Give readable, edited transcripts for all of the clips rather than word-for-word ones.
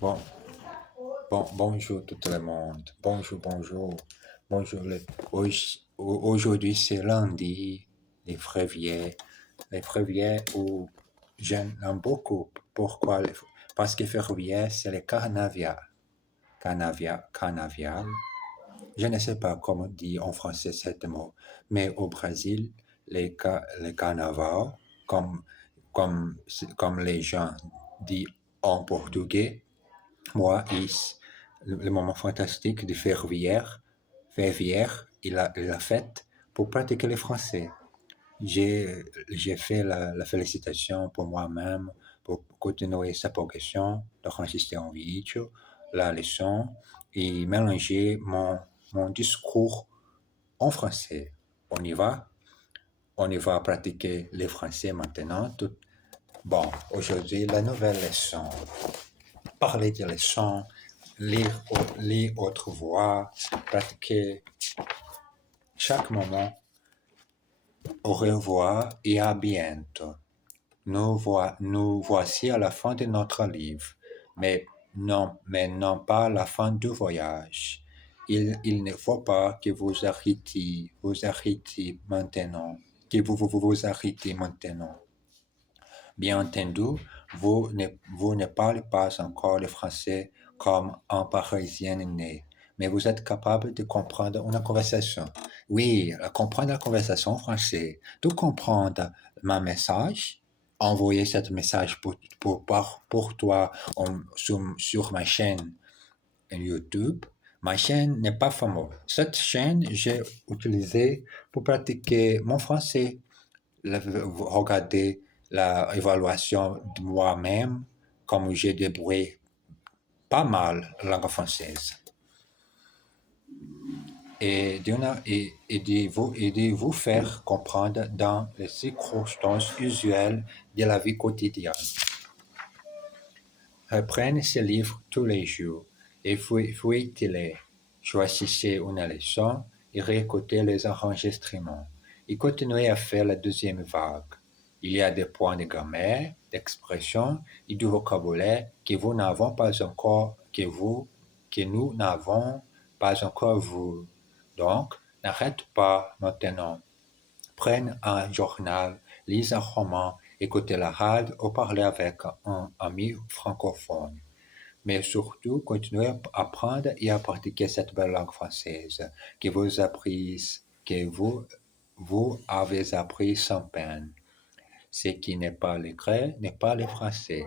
Bon, bonjour tout le monde. Bonjour, bonjour. Bonjour. Aujourd'hui, c'est lundi, les février. Les février où j'aime beaucoup. Pourquoi? Parce que février, c'est le carnaval. Carnaval. Je ne sais pas comment dire en français ce mot, mais au Brésil, le carnaval, comme, comme les gens disent en portugais, moi, le moment fantastique de février, il a fait pour pratiquer le français. J'ai fait la félicitation pour moi-même, pour continuer sa progression, d'enregistrer en vidéo, la leçon, et mélanger mon discours en français. On y va? On y va pratiquer le français maintenant. Bon, aujourd'hui, la nouvelle leçon. Parler des leçons, lire autre voix, pratiquer chaque moment. Au revoir et à bientôt. Nous voici à la fin de notre livre, mais non pas à la fin du voyage. Il ne faut pas que vous arrêtiez maintenant, que vous arrêtiez maintenant. Bien entendu, vous ne parlez pas encore le français comme un Parisien né, mais vous êtes capable de comprendre une conversation. Oui, comprendre la conversation en français, de comprendre ma message, envoyer ce message pour toi sur ma chaîne YouTube. Ma chaîne n'est pas fameuse. Cette chaîne, j'ai utilisée pour pratiquer mon français, regarder l'évaluation de moi-même, comme j'ai débrouillé pas mal la langue française. Et de vous faire comprendre dans les circonstances usuelles de la vie quotidienne. Reprenez ce livre tous les jours et fouillez-les. Choisissez une leçon et réécoutez les enregistrements. Et continuez à faire la deuxième vague. Il y a des points de grammaire, d'expression et du vocabulaire que nous n'avons pas encore vu. Donc, n'arrête pas maintenant. Prenez un journal, lisez un roman, écoutez la radio ou parlez avec un ami francophone. Mais surtout, continuez à apprendre et à pratiquer cette belle langue française que vous avez appris sans peine. Ce qui n'est pas le grec n'est pas le français.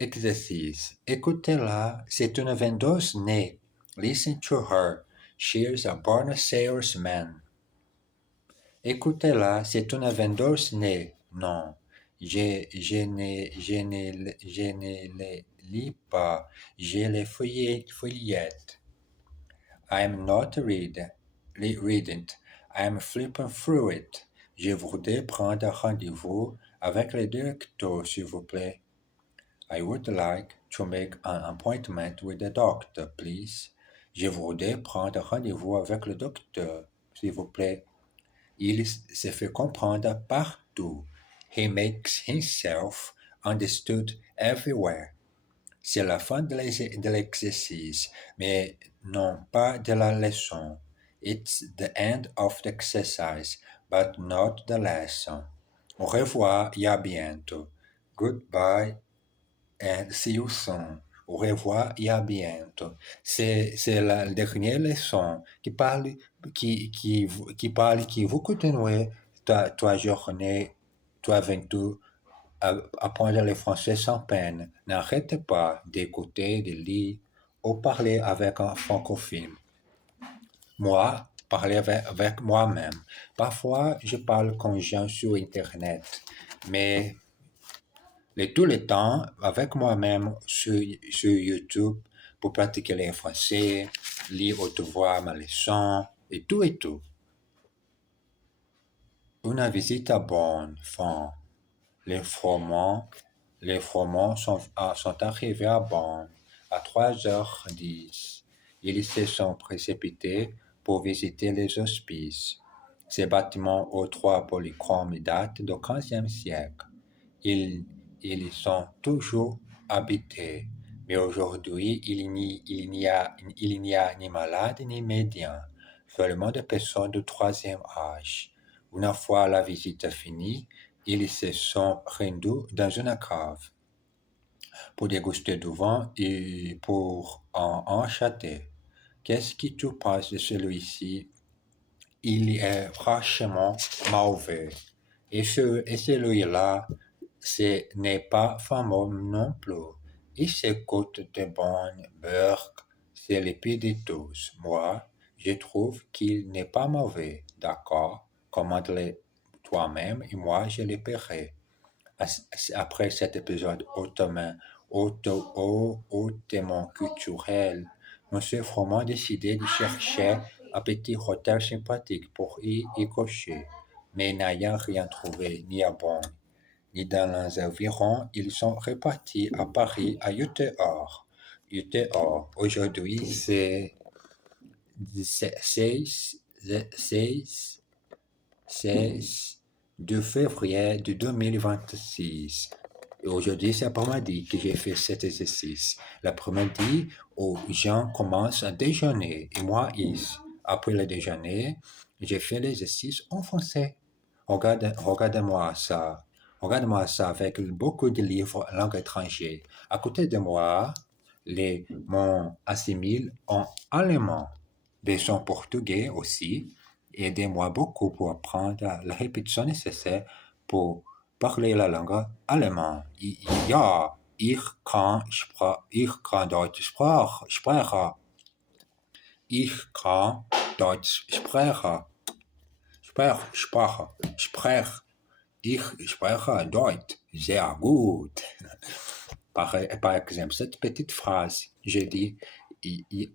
Exercice. Écoutez-la, c'est une vendeuse née. Listen to her. She's a born salesman. Écoutez-la, c'est une vendeuse née. Non, je ne les lis pas. Je les feuillette. I'm not reading. I'm flipping through it. Je voudrais prendre rendez-vous avec le directeur, s'il vous plaît. I would like to make an appointment with the doctor, please. Je voudrais prendre rendez-vous avec le docteur, s'il vous plaît. Il se fait comprendre partout. He makes himself understood everywhere. C'est la fin de l'exercice, mais non pas de la leçon. It's the end of the exercise, but not the lesson. Au revoir et à bientôt. Goodbye and see you soon. Au revoir et à bientôt. C'est la dernière leçon qui parle que vous continuez ta journée, toi aventure à apprendre le français sans peine. N'arrêtez pas d'écouter, de lire ou parler avec un francophile. Moi, parler avec moi-même. Parfois, je parle quand je suis sur Internet, mais tout le temps avec moi-même sur YouTube pour pratiquer le français, lire haute voix ma leçon et tout et tout. Une visite à Bonn, fin. Les fromages sont arrivés à Bonn à 3h10. Ils se sont précipités pour visiter les hospices. Ces bâtiments aux trois polychromes datent du XVe siècle. Ils ils sont toujours habités. Mais aujourd'hui, il n'y a ni malade ni médian, seulement des personnes de troisième âge. Une fois la visite finie, ils se sont rendus dans une cave pour déguster du vin et pour en châter. Qu'est-ce que tu penses de celui-ci? Il est franchement mauvais. Et celui-là, ce n'est pas fameux non plus. Il s'écoute de bonnes beurres, c'est le pire de tous. Moi, je trouve qu'il n'est pas mauvais. D'accord, commande-le toi-même et moi je le paierai. Après cet épisode hautement culturel, Monsieur Froment décidé de chercher un petit hôtel sympathique pour y coucher. Mais n'ayant rien trouvé, ni à Bonn, ni dans les environs, ils sont repartis à Paris à UTR. UTR, aujourd'hui, c'est 16 de février de 2026. Et aujourd'hui, c'est après-midi que j'ai fait cet exercice. L'après-midi, où gens commencent à déjeuner. Et moi, après le déjeuner, j'ai fait l'exercice en français. Regardez-moi ça. Regardez-moi ça avec beaucoup de livres en langue étrangère. À côté de moi, mon assimile en allemand. Des sons portugais aussi. Aidez-moi beaucoup pour apprendre la répétition nécessaire pour parler la langue allemande. Ja, ich kann Deutsch sprechen. Ich kann Deutsch sprechen. Sprech. Ich spreche Deutsch. Sehr gut. Par exemple, cette petite phrase, j'ai dit,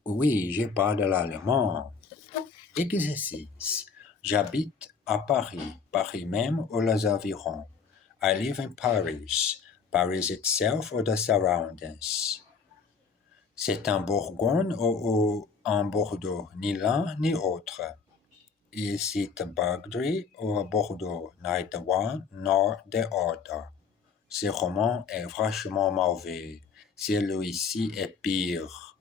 oui, je parle l'allemand. Exercice. J'habite à Paris, Paris même ou les environs. I live in Paris, Paris itself or the surroundings. C'est en Bourgogne ou en Bordeaux, ni l'un ni autre. Is it Burgundy ou Bordeaux, neither one nor the other. Ce roman est franchement mauvais. Celui-ci est pire.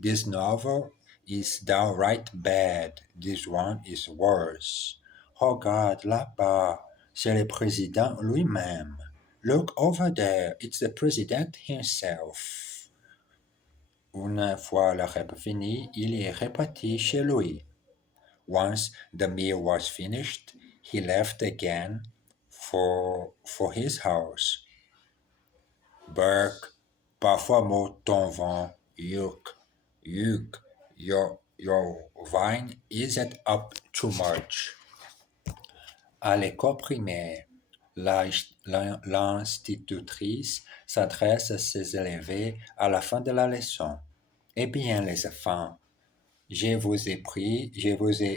This novel is downright bad. This one is worse. Regarde là-bas, c'est le président lui-même. Look over there, it's the president himself. Une fois la repas finie, il est reparti chez lui. Once the meal was finished, he left again for his house. Burke, parfois mot ton vent, yuk, your wine isn't up too much. À l'école primaire, l'institutrice s'adresse à ses élèves à la fin de la leçon. Eh bien, les enfants, je vous ai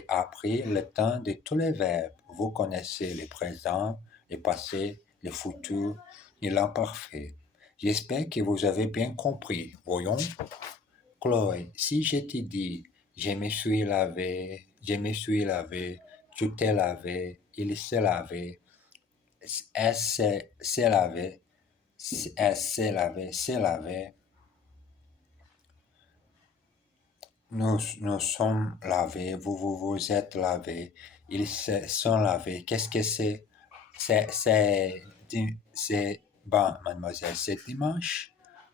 appris le temps de tous les verbes. Vous connaissez le présent, le passé, le futur et l'imparfait. J'espère que vous avez bien compris. Voyons. Chloé, si je te dis je me suis lavé, tu t'es lavé, il s'est lavé, elle s'est lavé, s'est lavé, nous sommes lavés, vous êtes lavés, ils se sont lavés. Qu'est-ce que c'est? C'est, bon, mademoiselle, c'est dimanche.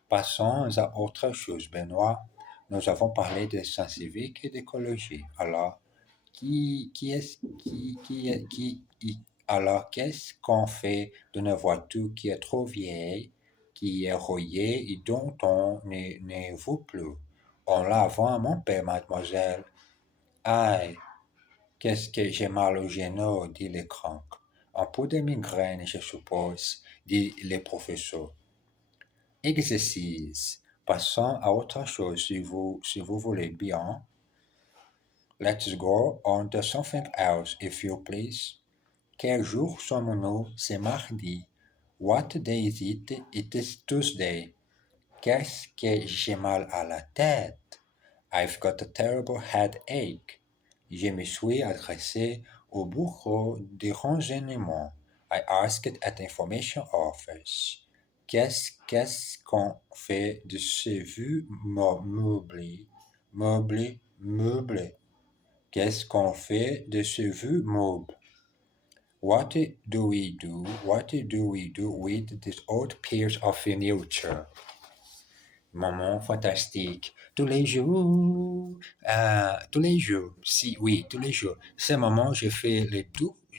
Passons à autre chose, Benoît. Nous avons parlé de sciences civiques et d'écologie. Alors, alors, qu'est-ce qu'on fait d'une voiture qui est trop vieille, qui est rouillée et dont on ne veut plus? On la vend à mon père, mademoiselle. Aïe, qu'est-ce que j'ai mal au genou, dit le crank. Un peu de migraine, je suppose, dit le professeur. Exercice. Passons à autre chose si vous voulez bien. Let's go on to something else, if you please. Quel jour sommes-nous? C'est mardi. What day is it? It is Tuesday. Qu'est-ce que j'ai mal à la tête? I've got a terrible headache. Je me suis adressé au bureau de renseignement. I asked at the information office. Qu'est-ce qu'on fait de ces vues meublées? Meublées. Qu'est-ce qu'on fait de ces vues meubles? What do we do? What do we do with this old piece of furniture? Moment fantastique. Tous les jours. Si, oui, tous les jours. Ces moments, je fais les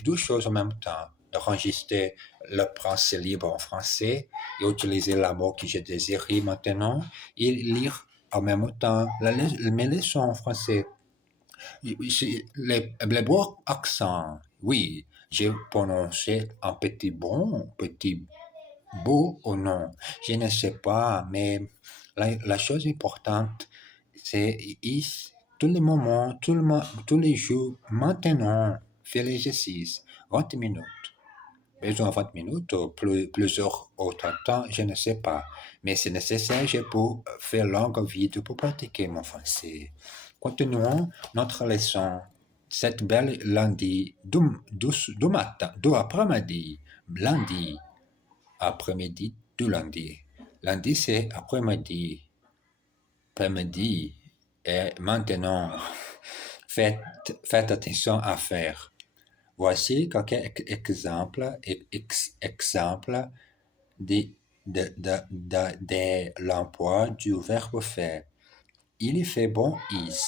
deux choses en même temps. D'enregistrer le français libre en français et utiliser la mot que je désire maintenant et lire en même temps mes leçons en français. Les beaux accents, oui, j'ai prononcé un petit bon, petit beau ou non, je ne sais pas, mais la chose importante, c'est tous les moments, tous les jours, maintenant, faire l'exercice, 20 minutes. Besoin de 20 minutes ou plusieurs autres temps, je ne sais pas. Mais c'est nécessaire pour faire longue vidéo pour pratiquer mon français. Continuons notre leçon. Cette belle lundi, du matin, du après-midi, lundi, après-midi du lundi. Lundi, c'est après-midi. Après-midi. Et maintenant, faites attention à faire. Voici quelques exemples de l'emploi du verbe faire. Il fait bon is.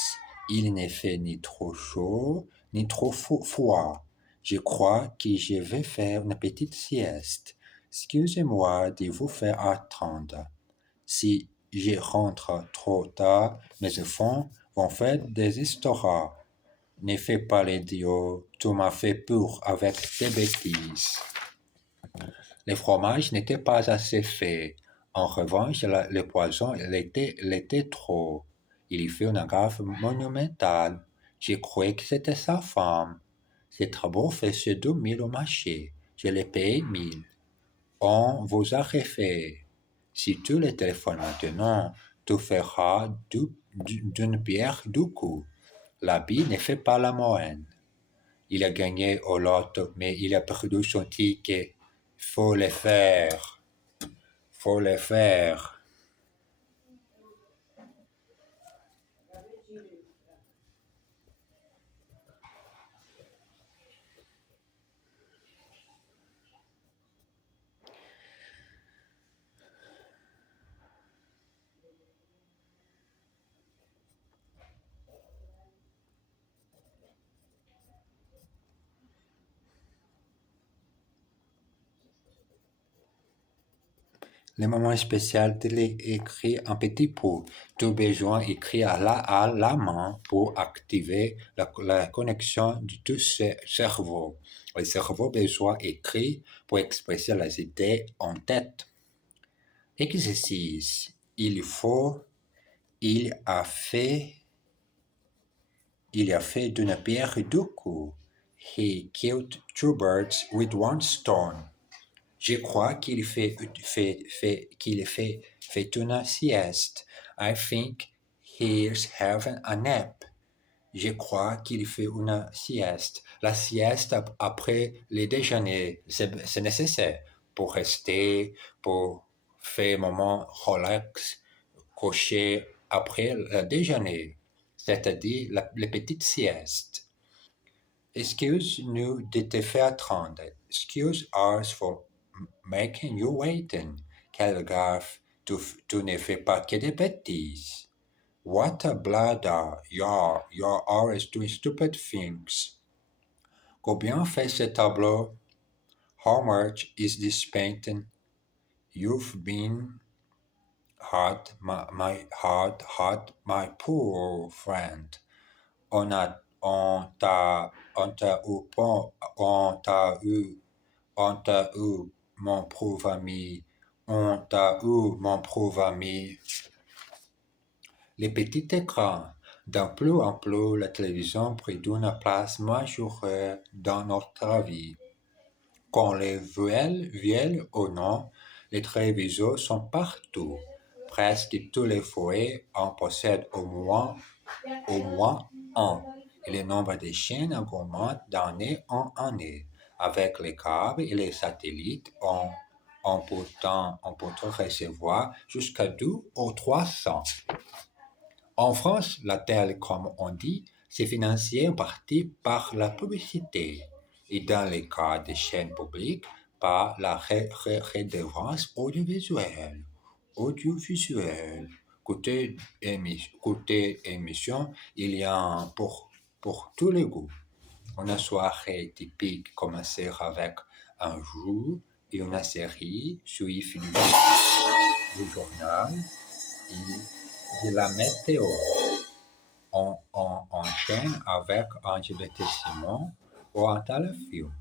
Il ne fait ni trop chaud, ni trop froid. Je crois que je vais faire une petite sieste. Excusez-moi de vous faire attendre. Si je rentre trop tard, mes enfants vont faire des histoires. Ne fais pas l'idiot, tu m'as fait peur avec tes bêtises. Le fromage n'était pas assez fait. En revanche, le poison l'était trop. Il y fait une gaffe monumentale. Je croyais que c'était sa femme. Ses travaux faisaient 2000 au marché. Je l'ai payé 1000. On vous a refait. Si tu le téléphones maintenant, tu feras d'une pierre deux coups. L'habit ne fait pas la moyenne. Il a gagné au loto, mais il a perdu son ticket. Faut le faire. Faut le faire. Le moment spécial de l'écrit en petit pot. Tout besoin écrit à la main pour activer la connexion du tout cerveau. Le cerveau besoin écrit pour expresser les idées en tête. Exercice. Il a fait d'une pierre deux coups. He killed two birds with one stone. Je crois qu'il fait une sieste. I think he's having a nap. Je crois qu'il fait une sieste. La sieste après le déjeuner, c'est nécessaire pour rester, pour faire un moment relax, coucher après le déjeuner, c'est-à-dire la petite sieste. Excuse-nous de te faire attendre. Excuse us for making you waiting. Quelle gaffe, tu ne fais pas que des bêtises. What a bladder, you're always doing stupid things. Combien fait ce tableau? How much is this painting? You've been hard, my poor friend. On t'a eu, mon pauvre ami. On t'a eu, mon pauvre ami. Les petits écrans. De plus en plus, la télévision prend une place majeure dans notre vie. Qu'on les veuille ou non, les téléviseurs sont partout. Presque tous les foyers en possèdent au moins un. Et le nombre de chaînes augmente d'année en année. Avec les câbles et les satellites, on peut recevoir jusqu'à 2 ou 300. En France, la télé, comme on dit, c'est financé en partie par la publicité et dans les cas des chaînes publiques, par la redevance audiovisuelle. Côté émission, il y a pour tous les goûts. Une soirée typique commencer avec un jour et une série suivie du journal et de la météo. On enchaîne avec un divertissement ou un téléfilm,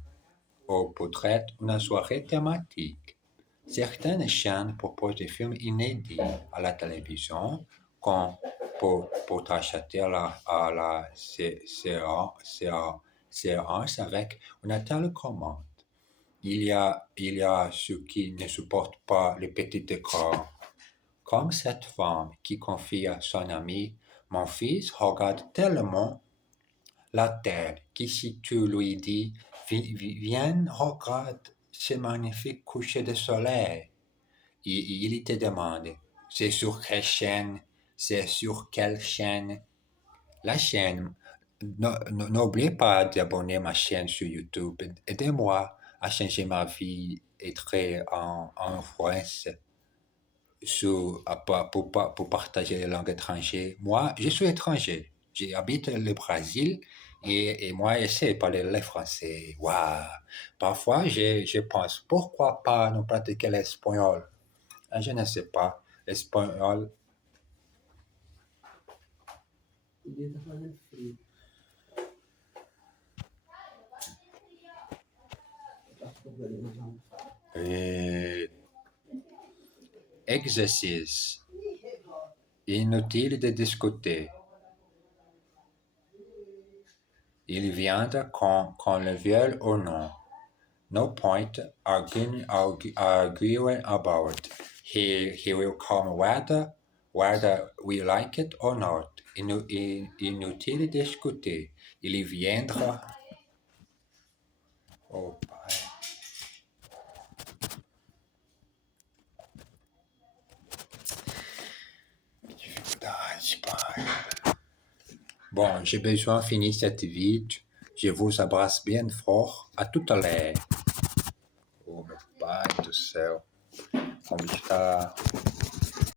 ou peut-être une soirée thématique. Certaines chaînes proposent des films inédits à la télévision qu'on peut acheter à la séance avec une télécommande. Il y a ceux qui ne supportent pas les petits écrans, comme cette femme qui confie à son ami: Mon fils regarde tellement la terre que si tu lui dis Viens, regarde ce magnifique coucher de soleil, il te demande C'est sur quelle chaîne? La chaîne. N'oubliez pas d'abonner ma chaîne sur YouTube. Aidez-moi à changer ma vie et créer un influence pour partager les langues étrangères. Moi, je suis étranger. J'habite le Brésil et moi, j'essaie de parler le français. Waouh! Parfois, je pense, pourquoi pas nous pratiquer l'espagnol? Je ne sais pas. L'espagnol, euh, exercice. Inutile de discuter. Il viendra qu'on le veuille ou non. No point arguing about. He will come whether we like it or not. Inutile de discuter. Il viendra. Oh, bon, j'ai besoin de finir cette vidéo. Je vous embrasse bien fort. À tout à l'heure. Oh, meu pai do céu. Como está